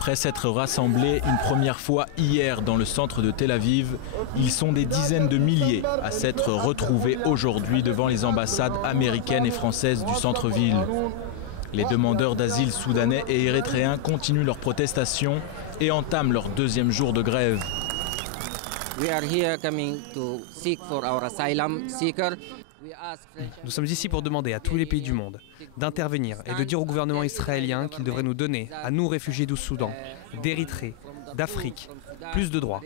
Après s'être rassemblés une première fois hier dans le centre de Tel Aviv, ils sont des dizaines de milliers à s'être retrouvés aujourd'hui devant les ambassades américaines et françaises du centre-ville. Les demandeurs d'asile soudanais et érythréens continuent leurs protestations et entament leur deuxième jour de grève. Nous sommes ici pour demander à tous les pays du monde d'intervenir et de dire au gouvernement israélien qu'il devrait nous donner, à nous réfugiés du Soudan, d'Érythrée, d'Afrique, plus de droits.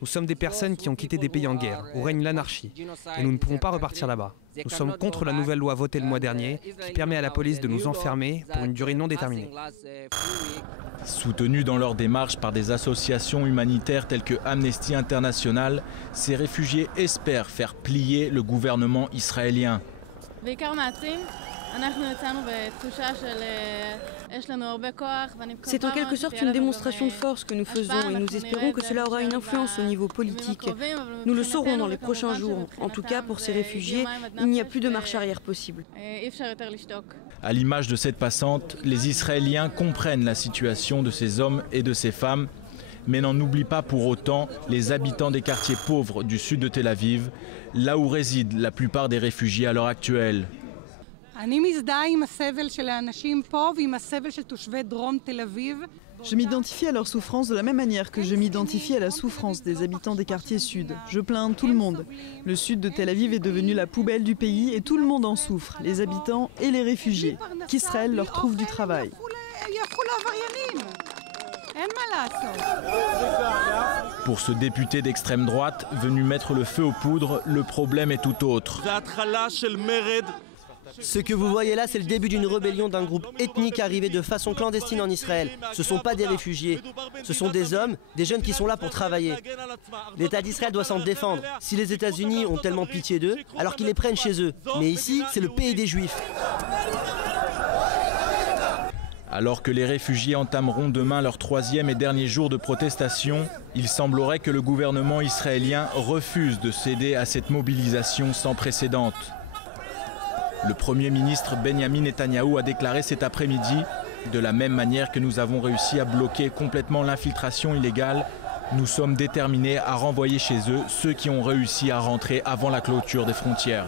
Nous sommes des personnes qui ont quitté des pays en guerre, où règne l'anarchie, et nous ne pouvons pas repartir là-bas. Nous sommes contre la nouvelle loi votée le mois dernier qui permet à la police de nous enfermer pour une durée non déterminée. Soutenus dans leur démarche par des associations humanitaires telles que Amnesty International, ces réfugiés espèrent faire plier le gouvernement israélien. C'est en quelque sorte une démonstration de force que nous faisons et nous espérons que cela aura une influence au niveau politique. Nous le saurons dans les prochains jours. En tout cas, pour ces réfugiés, il n'y a plus de marche arrière possible. À l'image de cette passante, les Israéliens comprennent la situation de ces hommes et de ces femmes, mais n'en oublient pas pour autant les habitants des quartiers pauvres du sud de Tel Aviv, là où résident la plupart des réfugiés à l'heure actuelle. Je m'identifie à leur souffrance de la même manière que je m'identifie à la souffrance des habitants des quartiers sud. Je plains tout le monde. Le sud de Tel Aviv est devenu la poubelle du pays et tout le monde en souffre, les habitants et les réfugiés. Qu'Israël leur trouve du travail. Pour ce député d'extrême droite, venu mettre le feu aux poudres, le problème est tout autre. Ce que vous voyez là, c'est le début d'une rébellion d'un groupe ethnique arrivé de façon clandestine en Israël. Ce ne sont pas des réfugiés, ce sont des hommes, des jeunes qui sont là pour travailler. L'État d'Israël doit s'en défendre. Si les États-Unis ont tellement pitié d'eux, alors qu'ils les prennent chez eux. Mais ici, c'est le pays des Juifs. Alors que les réfugiés entameront demain leur troisième et dernier jour de protestation, il semblerait que le gouvernement israélien refuse de céder à cette mobilisation sans précédent. Le Premier ministre Benjamin Netanyahou a déclaré cet après-midi « De la même manière que nous avons réussi à bloquer complètement l'infiltration illégale, nous sommes déterminés à renvoyer chez eux ceux qui ont réussi à rentrer avant la clôture des frontières. »